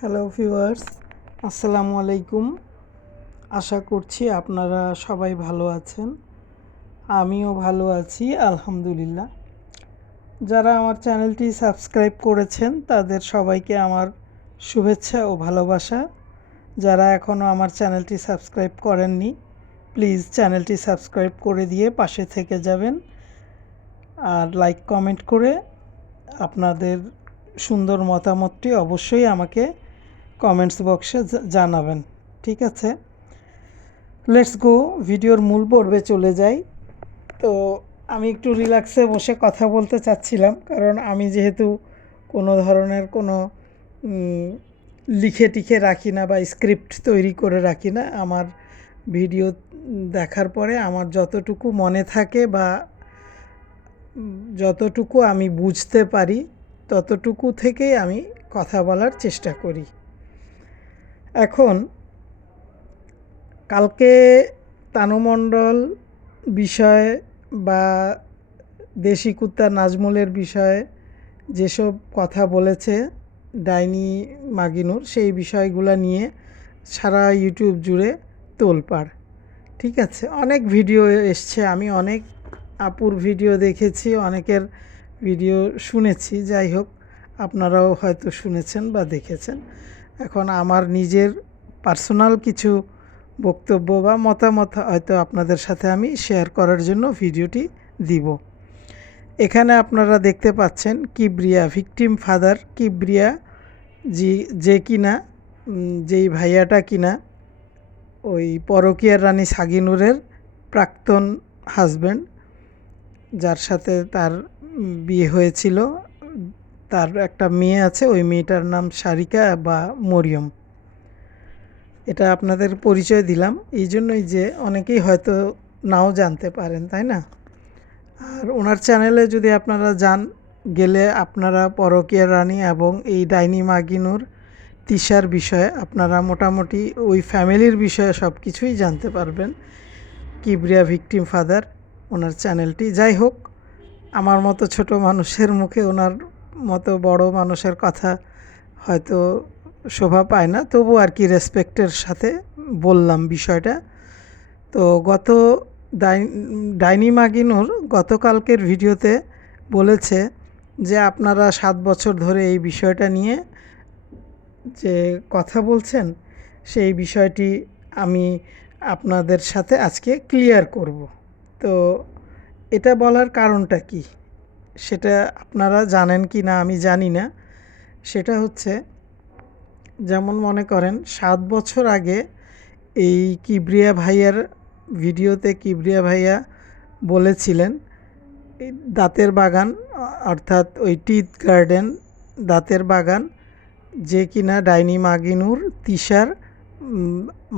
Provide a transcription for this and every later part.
Hello viewers, আসসালামু আলাইকুম। আশা করছি আপনারা সবাই ভালো আছেন। আমিও ভালো আছি আলহামদুলিল্লাহ। যারা আমার চ্যানেলটি সাবস্ক্রাইব করেছেন তাদের সবাইকে আমার শুভেচ্ছা ও ভালোবাসা। যারা এখনও আমার চ্যানেলটি সাবস্ক্রাইব করেননি প্লিজ চ্যানেলটি সাবস্ক্রাইব করে দিয়ে পাশে থেকে যাবেন আর লাইক কমেন্ট করে আপনাদের সুন্দর মতামতটি অবশ্যই আমাকে কমেন্টস বক্সে জানাবেন। ঠিক আছে, লেটস গো ভিডিওর মূল পর্বে চলে যাই। তো আমি একটু রিল্যাক্সে বসে কথা বলতে চাচ্ছিলাম, কারণ আমি যেহেতু কোনো ধরনের কোনো লিখে টিখে রাখি না বা স্ক্রিপ্ট তৈরি করে রাখি না। আমার ভিডিও দেখার পরে আমার যতটুকু মনে থাকে বা যতটুকু আমি বুঝতে পারি ততটুকু থেকেই আমি কথা বলার চেষ্টা করি। এখন কালকে তানু মণ্ডল বিষয়ে বা দেশি কুত্তা নাজমুলের বিষয়ে যেসব কথা বলেছে ডাইনি মাগিনুর, সেই বিষয়গুলো নিয়ে সারা ইউটিউব জুড়ে তোলপাড়। ঠিক আছে, অনেক ভিডিও এসছে, আমি অনেক আপুর ভিডিও দেখেছি, অনেকের ভিডিও শুনেছি। যাই হোক, আপনারাও হয়তো শুনেছেন বা দেখেছেন। এখন আমার নিজের পার্সোনাল কিছু বক্তব্য বা মতামত হয়তো আপনাদের সাথে আমি শেয়ার করার জন্য ভিডিওটি দিব। এখানে আপনারা দেখতে পাচ্ছেন কিবরিয়া, ভিকটিম ফাদার কিবরিয়া যে কিনা যেই ভাইয়াটা কিনা ওই পরকীয়ার রানী সাগিনুরের প্রাক্তন হাজব্যান্ড, যার সাথে তার বিয়ে হয়েছিল, তার একটা মেয়ে আছে, ওই মেয়েটার নাম সারিকা বা মরিয়ম। এটা আপনাদের পরিচয় দিলাম এই জন্যই যে অনেকেই হয়তো নাও জানতে পারেন, তাই না? আর ওনার চ্যানেলে যদি আপনারা গেলে আপনারা পরকীয়া রানী এবং এই ডাইনি মাগিনুর তিশার বিষয়ে আপনারা মোটামুটি ওই ফ্যামিলির বিষয়ে সব কিছুই জানতে পারবেন। কিবরিয়া ভিকটিম ফাদার ওনার চ্যানেলটি। যাই হোক, আমার মতো ছোট মানুষের মুখে ওনার মতো বড় মানুষের কথা হয়তো শোভা পায় না, তবু আর কি রেসপেক্টের সাথে বললাম বিষয়টা। তো ডাইনি মাগিনুর গতকালকের ভিডিওতে বলেছে যে আপনারা 7 বছর ধরে এই বিষয়টা নিয়ে যে কথা বলছেন, সেই বিষয়টি আমি আপনাদের সাথে আজকে ক্লিয়ার করব। তো এটা বলার কারণটা কি সেটা আপনারা জানেন কি না আমি জানি না। সেটা হচ্ছে, যেমন মনে করেন 7 বছর আগে এই কিবরিয়া ভাইয়ার ভিডিওতে কিবরিয়া ভাইয়া বলেছিলেন দাঁতের বাগান, অর্থাৎ ওই টিথ গার্ডেন দাঁতের বাগান, যে কিনা ডাইনি মাগিনুর তিশার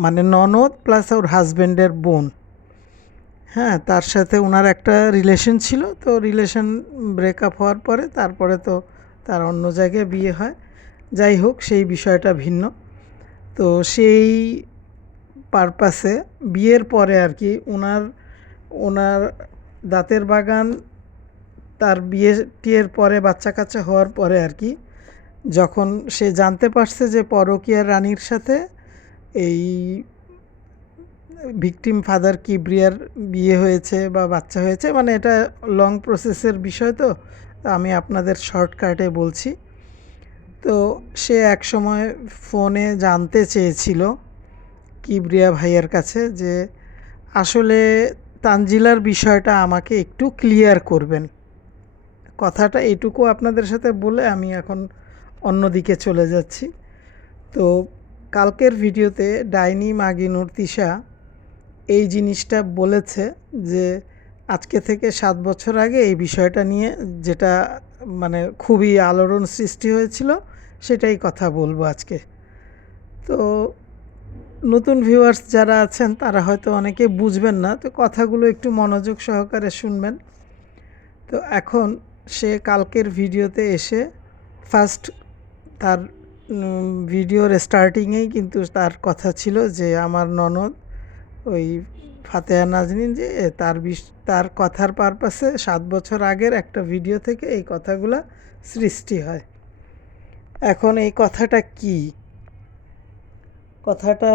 মানে ননদ প্লাস ওর হাজব্যান্ডের বোন। হ্যাঁ, তার সাথে ওনার একটা রিলেশন ছিল, তো রিলেশন ব্রেকআপ হওয়ার পরে তারপরে তো তার অন্য জায়গায় বিয়ে হয়। যাই হোক, সেই বিষয়টা ভিন্ন। তো সেই পারপাসে বিয়ের পরে আর কি ওনার দাঁতের বাগান তার বিয়ে টিয়ের পরে বাচ্চা কাচ্চা হওয়ার পরে আর কি, যখন সে জানতে পারছে যে পরকীয়ার রানীর সাথে এই ভিকটিম ফাদার কিবরিয়ার বিয়ে হয়েছে বা বাচ্চা হয়েছে, মানে এটা লং প্রসেসের বিষয়, তো আমি আপনাদের শর্টকাটে বলছি। তো সে এক সময় ফোনে জানতে চেয়েছিল কিবরিয়া ভাইয়ের কাছে যে আসলে তানজিলার বিষয়টা আমাকে একটু ক্লিয়ার করবেন। কথাটা এটুকু আপনাদের সাথে বলে আমি এখন অন্যদিকে চলে যাচ্ছি। তো কালকের ভিডিওতে ডাইনি মাগিনুর তিশা এই জিনিসটা বলেছে যে আজকে থেকে 7 বছর আগে এই বিষয়টা নিয়ে যেটা মানে খুবই আলোড়ন সৃষ্টি হয়েছিল, সেটাই কথা বলবো আজকে। তো নতুন ভিউয়ার্স যারা আছেন তারা হয়তো অনেকে বুঝবেন না, তো কথাগুলো একটু মনোযোগ সহকারে শুনবেন। তো এখন সে কালকের ভিডিওতে এসে ফার্স্ট তার ভিডিওর স্টার্টিংয়েই কিন্তু তার কথা ছিল যে আমার ননদ ওই ফাতেহা নাজনীন যে তার কথার পারপাসে 7 বছর আগের একটা ভিডিও থেকে এই কথাগুলো সৃষ্টি হয়। এখন এই কথাটা কি, কথাটা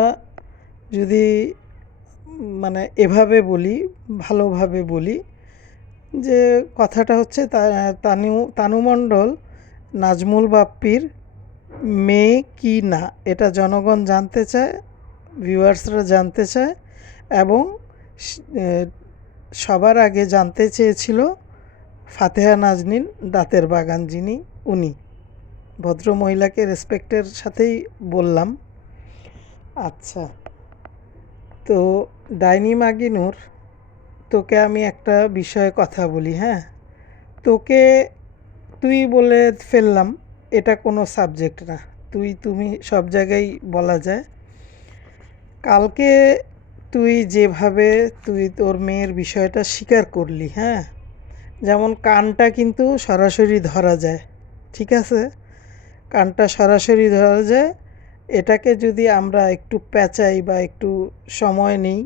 যদি মানে এভাবে বলি, ভালোভাবে বলি, যে কথাটা হচ্ছে তানু মণ্ডল নাজমুল বাপ্পির মেয়ে কি না, এটা জনগণ জানতে চায়, ভিউয়ার্সরা জানতে চায়, এবং সবার আগে জানতে চেয়েছিল ফাতেহা নাজনীন দাঁতের বাগান, যিনি উনি ভদ্র মহিলাকে রেসপেক্টের সাথেই বললাম। আচ্ছা, তো ডাইনি মাগিনুর, তোকে আমি একটা বিষয়ে কথা বলি। হ্যাঁ, তোকে তুই বলে ফেললাম, এটা কোনো সাবজেক্ট না, তুমি সব জায়গায় বলা যায়। কালকে তুই তোর মেয়ের বিষয়টা স্বীকার করলি। হ্যাঁ, যেমন কানটা কিন্তু সরাসরি ধরা যায়, ঠিক আছে, কানটা সরাসরি ধরা যায়। এটাকে যদি আমরা একটু পেঁচাই বা একটু সময় নিই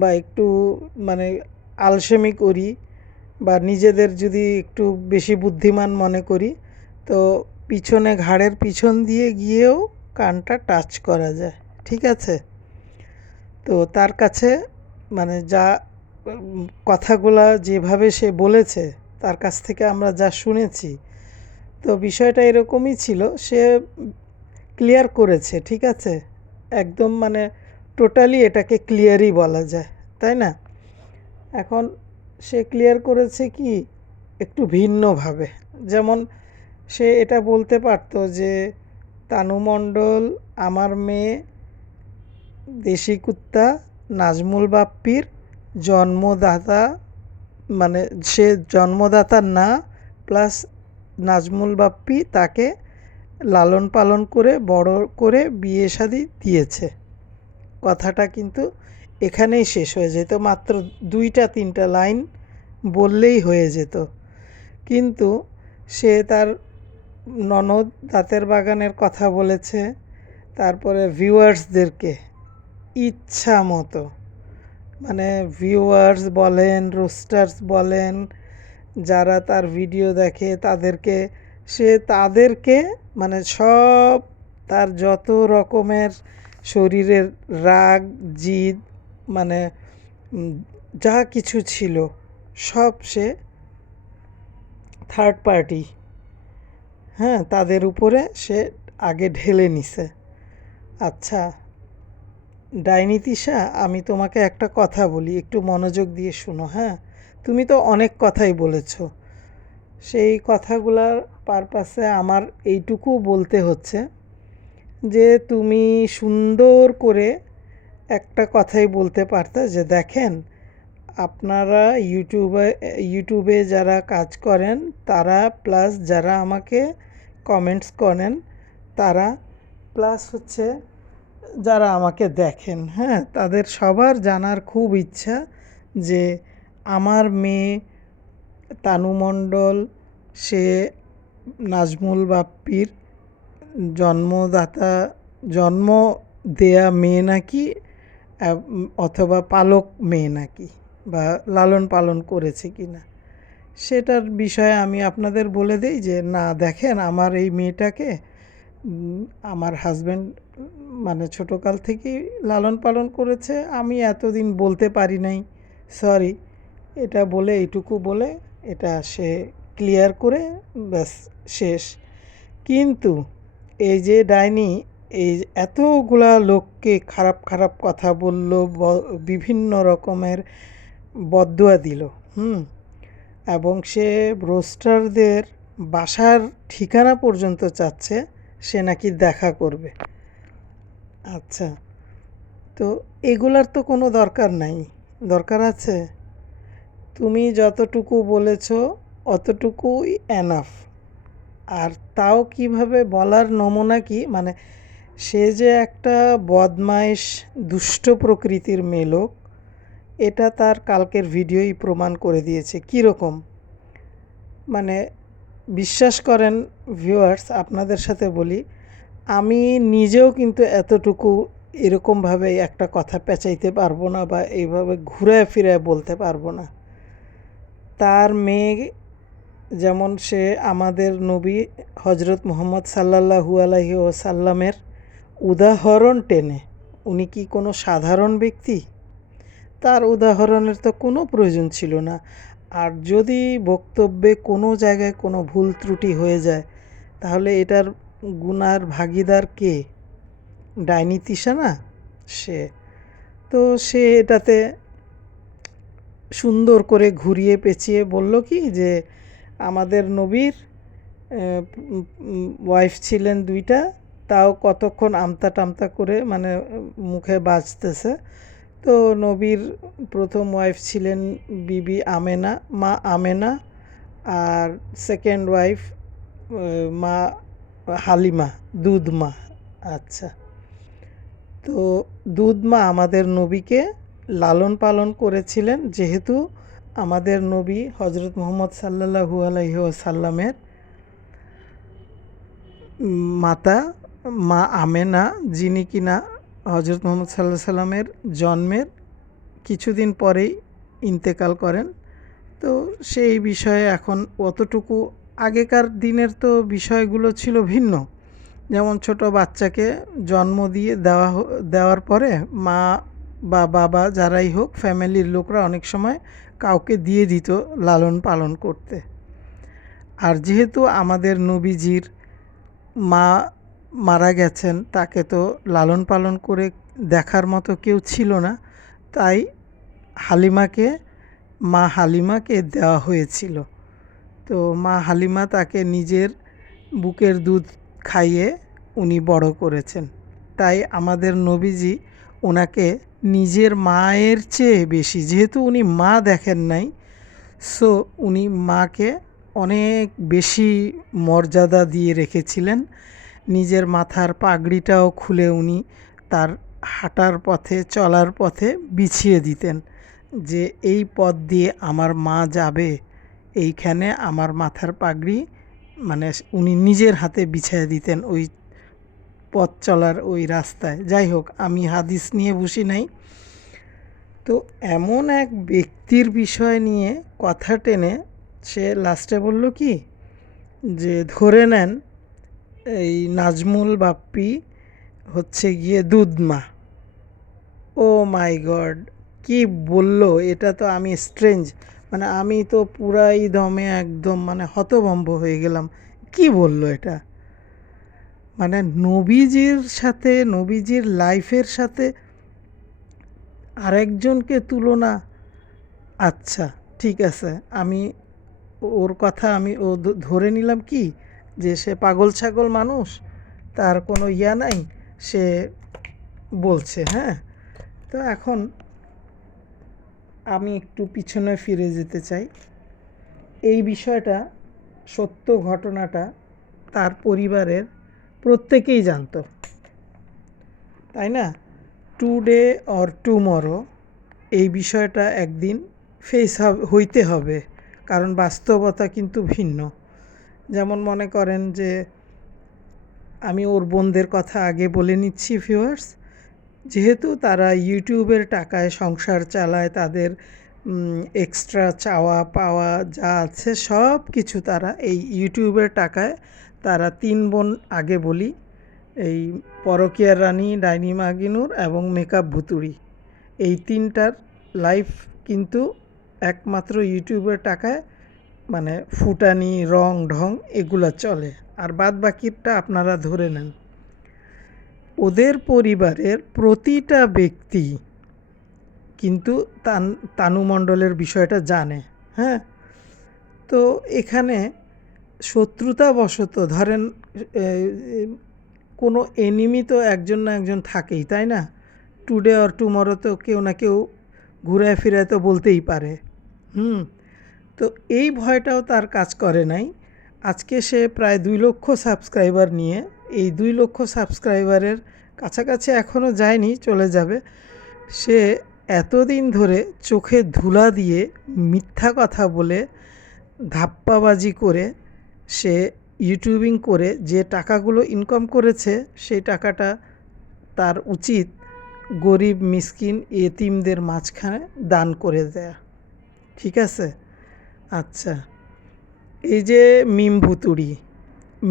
বা একটু মানে আলসেমি করি বা নিজেদের যদি একটু বেশি বুদ্ধিমান মনে করি, তো পিছনে ঘাড়ের পিছন দিয়ে গিয়েও কানটা টাচ করা যায়, ঠিক আছে। তো তার কাছে মানে যা কথাগুলা যেভাবে সে বলেছে, তার কাছ থেকে আমরা যা শুনেছি, তো বিষয়টা এরকমই ছিল। সে ক্লিয়ার করেছে, ঠিক আছে, একদম মানে টোটালি এটাকে ক্লিয়ারই বলা যায়, তাই না। এখন সে ক্লিয়ার করেছে কি একটু ভিন্নভাবে। যেমন সে এটা বলতে পারতো যে তানু মণ্ডল আমার মেয়ে দেশি কুত্তা নাজমুল বাপ্পির জন্মদাতা, মানে সে জন্মদাতা না, প্লাস নাজমুল বাপ্পি তাকে লালন পালন করে বড় করে বিয়ে শাদী দিয়েছে। কথাটা কিন্তু এখানেই শেষ হয়ে যেত, মাত্র 2-3টা লাইন বললেই হয়ে যেত। কিন্তু সে তার ননদ দাঁতের বাগানের কথা বলেছে, তারপরে ভিউয়ার্সদেরকে ইচ্ছা মতো, মানে ভিউয়ার্স বলেন, রোস্টার্স বলেন, যারা তার ভিডিও দেখে তাদেরকে মানে সব তার যত রকমের শরীরের রাগ জিদ, মানে যা কিছু ছিল সব সে থার্ড পার্টি, হ্যাঁ, তাদের উপরে সে আগে ঢেলে নিছে। আচ্ছা ডাইনি তিশা, আমি তোমাকে একটা কথা বলি, একটু মনোযোগ দিয়ে শুনো। হ্যাঁ, তুমি তো অনেক কথাই বলেছো, সেই কথাগুলার পারপাসে আমার এইটুকু বলতে হচ্ছে যে তুমি সুন্দর করে একটা কথাই বলতে পারতে যে দেখেন, আপনারা ইউটিউবে যারা কাজ করেন তারা, প্লাস যারা আমাকে কমেন্টস করেন তারা, প্লাস হচ্ছে যারা আমাকে দেখেন, হ্যাঁ, তাদের সবার জানার খুব ইচ্ছা যে আমার মেয়ে তানু মণ্ডল সে নাজমুল বাপ্পির জন্মদাতা, জন্ম দেয়া মেয়ে নাকি, অথবা পালক মেয়ে নাকি, বা লালন পালন করেছে কি না। সেটার বিষয়ে আমি আপনাদের বলে দেই যে না, দেখেন, আমার এই মেয়েটাকে আমার হাজব্যান্ড মানে ছোটোকাল থেকেই লালন পালন করেছে, আমি এতদিন বলতে পারি নাই, সরি, এটা বলে এইটুকু বলে এটা সে ক্লিয়ার করে ব্যাস শেষ। কিন্তু এই যে ডাইনি এই এতগুলা লোককে খারাপ খারাপ কথা বলল, বিভিন্ন রকমের বদদুয়া দিল, এবং সে রোস্টারদের বাসার ঠিকানা পর্যন্ত চাচ্ছে, সে নাকি দেখা করবে। আচ্ছা, তো এগুলার তো কোনো দরকার নাই, দরকার আছে? তুমি যতটুকু বলেছ অতটুকুই এনাফ। আর তাও কিভাবে বলার নমুনা কি, মানে সে যে একটা বদমাইশ দুষ্ট প্রকৃতির মেয়ে লোক, এটা তার কালকের ভিডিওই প্রমাণ করে দিয়েছে। কীরকম মানে বিশ্বাস করেন ভিউয়ার্স, আপনাদের সাথে বলি, আমি নিজেও কিন্তু এতটুকু এরকমভাবে একটা কথা পেঁচাইতে পারবো না বা এইভাবে ঘুরে ফিরে বলতে পারবো না। তার মেয়ে যেমন, সে আমাদের নবী হজরত মুহাম্মদ সাল্লাল্লাহু আলাইহি ওয়াসাল্লামের উদাহরণ টেনে উনি কি কোনো সাধারণ ব্যক্তি? তার উদাহরণের তো কোনো প্রয়োজন ছিল না। আর যদি বক্তব্যে কোনো জায়গায় কোনো ভুল ত্রুটি হয়ে যায়, তাহলে এটার গুনার ভাগীদার কে? ডাইনি তিশা না? সে। তো সে এটাতে সুন্দর করে ঘুরিয়ে পেঁচিয়ে বলল কি যে আমাদের নবীর ওয়াইফ ছিলেন 2টা, তাও কতক্ষণ আমতা টামতা করে মানে মুখে বাজতেছে। তো নবীর প্রথম ওয়াইফ ছিলেন বিবি আমেনা, মা আমেনা, আর সেকেন্ড ওয়াইফ মা হালিমা, দুধ মা। আচ্ছা, তো দুধ মা আমাদের নবীকে লালন পালন করেছিলেন, যেহেতু আমাদের নবী হজরত মুহাম্মদ সাল্লাল্লাহু আলাইহি ওয়াসাল্লামের মাতা মা আমেনা, যিনি কিনা হজরত মুহাম্মদ সাল্লাল্লাহু আলাইহি সাল্লামের জন্মের কিছুদিন পরেই ইন্তেকাল করেন। তো সেই বিষয়ে এখন অতটুকু, আগেকার দিনের তো বিষয়গুলো ছিল ভিন্ন। যেমন ছোট বাচ্চাকে জন্ম দেওয়ার পরে মা বা বাবা যারাই হোক, ফ্যামিলির লোকরা অনেক সময় কাউকে দিয়ে দিত লালন পালন করতে। আর যেহেতু আমাদের নবীজির মা মারা গেছেন, তাকে তো লালন পালন করে দেখার মতো কেউ ছিল না, তাই মা হালিমাকে দেওয়া হয়েছিল। তো মা হালিমা তাকে নিজের বুকের দুধ খাইয়ে উনি বড় করেছেন। তাই আমাদের নবীজি ওনাকে নিজের মায়ের চেয়ে বেশি, যেহেতু উনি মা দেখেন নাই, সো উনি মাকে অনেক বেশি মর্যাদা দিয়ে রেখেছিলেন। নিজের মাথার পাগড়িটাও খুলে উনি তার হাঁটার পথে, চলার পথে বিছিয়ে দিতেন, যে এই পথ দিয়ে আমার মা যাবে, এইখানে আমার মাথার পাগড়ি মানে উনি নিজের হাতে বিছিয়ে দিতেন ওই পথ চলার ওই রাস্তায়। যাই হোক, আমি হাদিস নিয়ে বসি নাই। তো এমন এক ব্যক্তির বিষয় নিয়ে কথা টেনে সে লাস্টে বলল কি যে ধরে নেন এই নাজমুল বাপ্পি হচ্ছে গিয়ে দুধ মা। ও মাই গড, কি বলল! এটা তো আমি স্ট্রেঞ্জ, মানে আমি তো পুরাই দমে একদম মানে হতভম্ব হয়ে গেলাম। কি বলল এটা? মানে নবীজির সাথে, নবীজির লাইফের সাথে আরেকজনকে তুলনা। আচ্ছা, ঠিক আছে, আমি ওর কথা আমি ধরে নিলাম কি যে সে পাগল ছাগল মানুষ, তার কোনো ইয়া নাই, সে বলছে। হ্যাঁ, তো এখন আমি একটু পিছনে ফিরে যেতে চাই। এই বিষয়টা, সত্য ঘটনাটা তার পরিবারের প্রত্যেকেই জানতো, তাই না? টুডে অর টুমরো এই বিষয়টা একদিন হইতে হবে, কারণ বাস্তবতা কিন্তু ভিন্ন। যেমন মনে করেন যে আমি ওর বোনদের কথা আগে বলে নিচ্ছি ভিউয়ার্স, যেহেতু তারা ইউটিউবের টাকায় সংসার চালায়, তাদের এক্সট্রা চাওয়া পাওয়া যা আছে সব কিছু তারা এই ইউটিউবের টাকায়, তারা 3 বোন আগে বলি, এই পরকীয়ার রানী, ডাইনি মাগিনুর এবং মেকআপ ভুতুড়ি, এই 3টার লাইফ কিন্তু একমাত্র ইউটিউবের টাকায়, মানে ফুটানি রং ঢং এগুলো চলে। আর বাদ বাকিটা আপনারা ধরে নেন। ওদের পরিবারের প্রতিটা ব্যক্তি কিন্তু তানু মণ্ডলের বিষয়টা জানে। হ্যাঁ, তো এখানে শত্রুতাবশত ধরেন কোনো এনিমি তো একজন না একজন থাকেই, তাই না? টুডে অর টুমরো তো কেউ না কেউ ঘুরায় ফিরায় তো বলতেই পারে। তো এই ভয়টাও তার কাজ করে নাই। আজকে সে প্রায় 2 লক্ষ সাবস্ক্রাইবার নিয়ে, এই 2 লক্ষ সাবস্ক্রাইবারের কাছাকাছি এখনও যায়নি, চলে যাবে। সে এতদিন ধরে চোখে ধুলা দিয়ে মিথ্যা কথা বলে ধাপ্পাবাজি করে সে ইউটিউবিং করে যে টাকাগুলো ইনকাম করেছে, সেই টাকাটা তার উচিত গরিব মিসকিন এতিমদের মাঝখানে দান করে দেয়া। ঠিক আছে? আচ্ছা, এই যে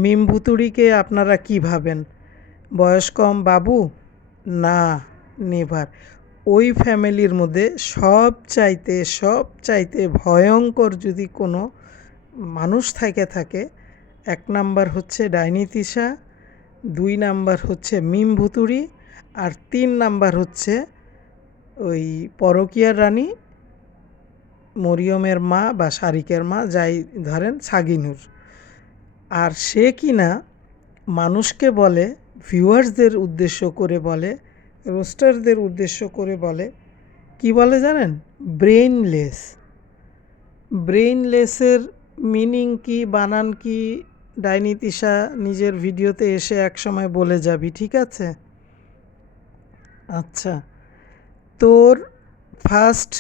মিম ভুতুড়িকে আপনারা কি ভাবেন? বয়স কম বাবু? না, নেভার। ওই ফ্যামিলির মধ্যে সবচাইতে ভয়ঙ্কর যদি কোনো মানুষ থাকে, 1 নাম্বার হচ্ছে ডাইনি তিশা, 2 নাম্বার হচ্ছে মিম ভুতুড়ি, আর 3 নাম্বার হচ্ছে ওই পরকীয়ার রানী মরিয়মের মা বা শারিকের মা, যাই ধরেন সাগিনুর। আর সে কিনা মানুষকে বলে, ভিউয়ার্সদের উদ্দেশ্য করে বলে, রোস্টারদের উদ্দেশ্য করে বলে, কি বলে জানেন? ব্রেইনলেস। ব্রেইনলেসের মিনিং কি, বানান কি, ডাইনি তিশা নিজের ভিডিওতে এসে একসময় বলে যাবি, ঠিক আছে? আচ্ছা, তোর ফার্স্ট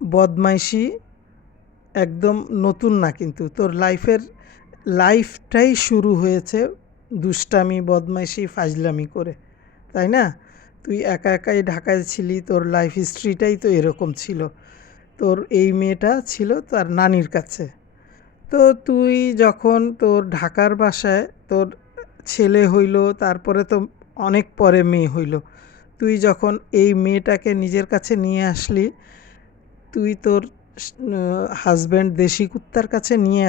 বদমাইশি একদম নতুন না, কিন্তু তোর লাইফটাই শুরু হয়েছে দুষ্টামি, বদমাইশি, ফাজলামি করে, তাই না? তুই একাই ঢাকায় ছিলি, তোর লাইফ হিস্ট্রিটাই তো এরকম ছিল। তোর এই মেয়েটা ছিল তার নানির কাছে। তো তুই যখন তোর ঢাকার বাসায় তোর ছেলে হইল, তারপরে তো অনেক পরে মেয়ে হইল, তুই যখন এই মেয়েটাকে নিজের কাছে নিয়ে আসলি, তুই তোর হাজব্যান্ড দেশি কুত্তার কাছে নিয়ে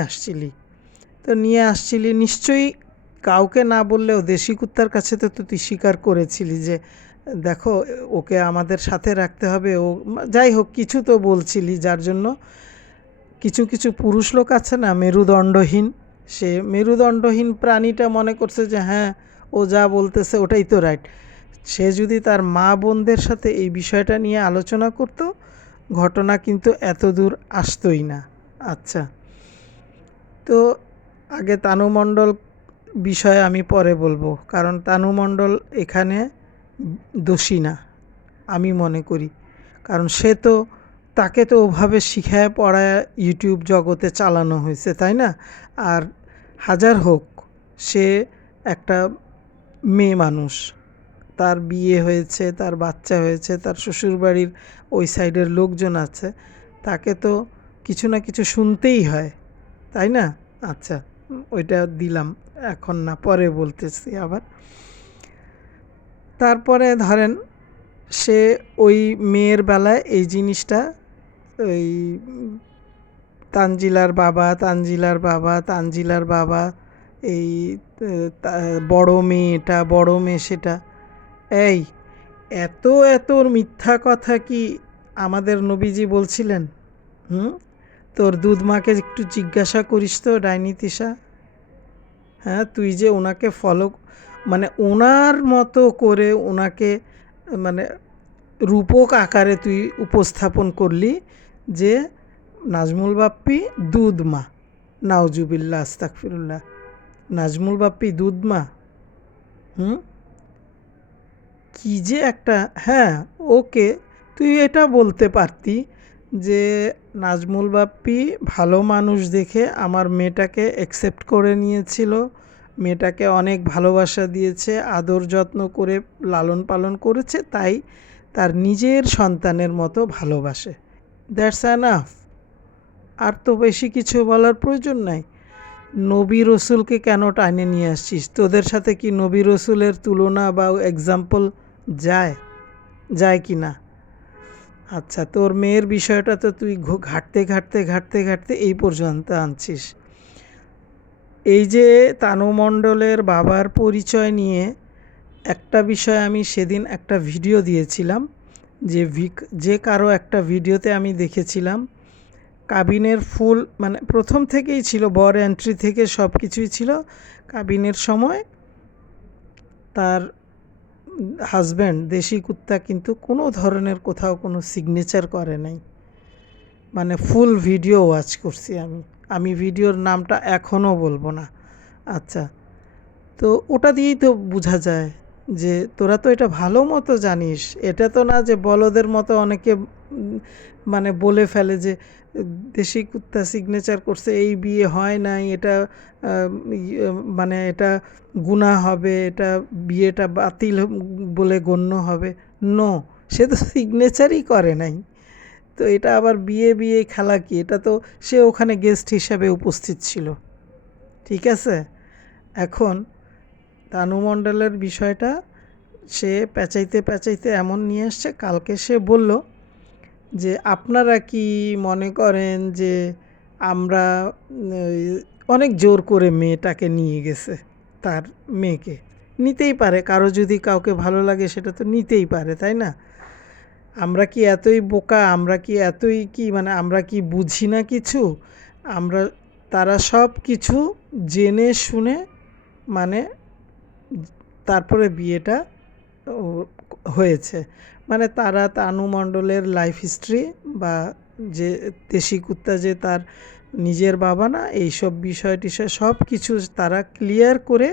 আসছিলি নিশ্চয়ই, কাউকে না বললেও দেশি কুত্তার কাছে তো তুই স্বীকার করেছিলি যে দেখো ওকে আমাদের সাথে রাখতে হবে, ও যাই হোক কিছু তো বলছিলি, যার জন্য কিছু পুরুষ লোক আছে না মেরুদণ্ডহীন, সে মেরুদণ্ডহীন প্রাণীটা মনে করছে যে হ্যাঁ ও যা বলতেছে ওটাই তো রাইট। সে যদি তার মা বোনদের সাথে এই বিষয়টা নিয়ে আলোচনা করতো, ঘটনা কিন্তু এত দূর আসতোই না। আচ্ছা, তো আগে তানু মণ্ডল বিষয়ে আমি পরে বলবো, কারণ তানু মণ্ডল এখানে দোষী না আমি মনে করি, কারণ তাকে তো ওভাবে শিখায় পড়ায় ইউটিউব জগতে চালানো হয়েছে, তাই না? আর হাজার হোক, সে একটা মেয়ে মানুষ, তার বিয়ে হয়েছে, তার বাচ্চা হয়েছে, তার শ্বশুরবাড়ির ওই সাইডের লোকজন আছে, তাকে তো কিছু না কিছু শুনতেই হয়, তাই না? আচ্ছা, ওইটা দিলাম, এখন না, পরে বলতেছি আবার। তারপরে ধরেন সে ওই মেয়ের বেলায় এই জিনিসটা, ওই তানজিলার বাবা এই বড় মেয়ে সেটা, এই এত মিথ্যা কথা কি আমাদের নবীজি বলছিলেন? তোর দুধমাকে একটু জিজ্ঞাসা করিস তো ডাইনি তিশা। হ্যাঁ, তুই যে ওনাকে মানে ওনার মতো করে ওনাকে মানে রূপক আকারে তুই উপস্থাপন করলি যে নাজমুল বাপ্পি দুধ মা, নাউজুবিল্লাহ আস্তাগফিরুল্লাহ, নাজমুল বাপ্পি দুধ মা। কি যে একটা, হ্যাঁ ওকে, তুই এটা বলতে পারতি যে নাজমুল বাপ্পি ভালো মানুষ দেখে আমার মেয়েটাকে অ্যাকসেপ্ট করে নিয়েছিল, মেয়েটাকে অনেক ভালোবাসা দিয়েছে, আদর যত্ন করে লালন পালন করেছে, তাই তার নিজের সন্তানের মতো ভালোবাসে, দ্যাটস এনাফ। আর তো বেশি কিছু বলার প্রয়োজন নাই। নবী রসুলকে কেন টাইনে নিয়ে আসছিস? তোদের সাথে কি নবী রসুলের তুলনা বা এক্সাম্পল যায় কি না? আচ্ছা, তোর মেয়ের বিষয়টা তো তুই ঘাটতে এই পর্যন্ত আনছিস। এই যে তানু মণ্ডলের বাবার পরিচয় নিয়ে একটা বিষয় আমি সেদিন একটা ভিডিও দিয়েছিলাম, যে কারো একটা ভিডিওতে আমি দেখেছিলাম কাবিনের ফুল, মানে প্রথম থেকেই ছিল, বর এন্ট্রি থেকে সব কিছুই ছিল, কাবিনের সময় তার হাজব্যান্ড দেশি কুত্তা কিন্তু কোনো ধরনের কোথাও কোনো সিগনেচার করে নাই, মানে ফুল ভিডিও ওয়াচ করছি আমি ভিডিওর নামটা এখনও বলবো না। আচ্ছা, তো ওটা দিয়েই তো বোঝা যায় যে তোরা তো এটা ভালো মতো জানিস, এটা তো না যে বলদের মতো অনেকে মানে বলে ফেলে যে দেশি কুত্তা সিগনেচার করছে, এই বিয়ে হয় নাই, এটা মানে এটা গুনাহ হবে, এটা বিয়েটা বাতিল বলে গণ্য হবে। নো, সে তো সিগনেচারই করে নাই, তো এটা আবার বিয়ে খেলা কি? এটা তো সে ওখানে গেস্ট হিসাবে উপস্থিত ছিল, ঠিক আছে? এখন তানু মণ্ডলের বিষয়টা সে পেঁচাইতে পেঁচাইতে এমন নিয়ে আসছে, কালকে সে বলল যে আপনারা কি মনে করেন যে আমরা ওই অনেক জোর করে মেয়েটাকে নিয়ে গেছে, তার মেয়েকে নিতেই পারে, কারো যদি কাউকে ভালো লাগে সেটা তো নিতেই পারে, তাই না? আমরা কি এতই বোকা, আমরা কি এতই কি মানে আমরা কি বুঝি না কিছু? আমরা তারা সব কিছু জেনে শুনে মানে তারপরে বিয়েটা ও হয়েছে। মানে তারা তানু মণ্ডলের লাইফ হিস্ট্রি বা যে দেশি কুত্তা যে তার নিজের বাবা না, এইসব বিষয় টিষয় সব কিছু তারা ক্লিয়ার করে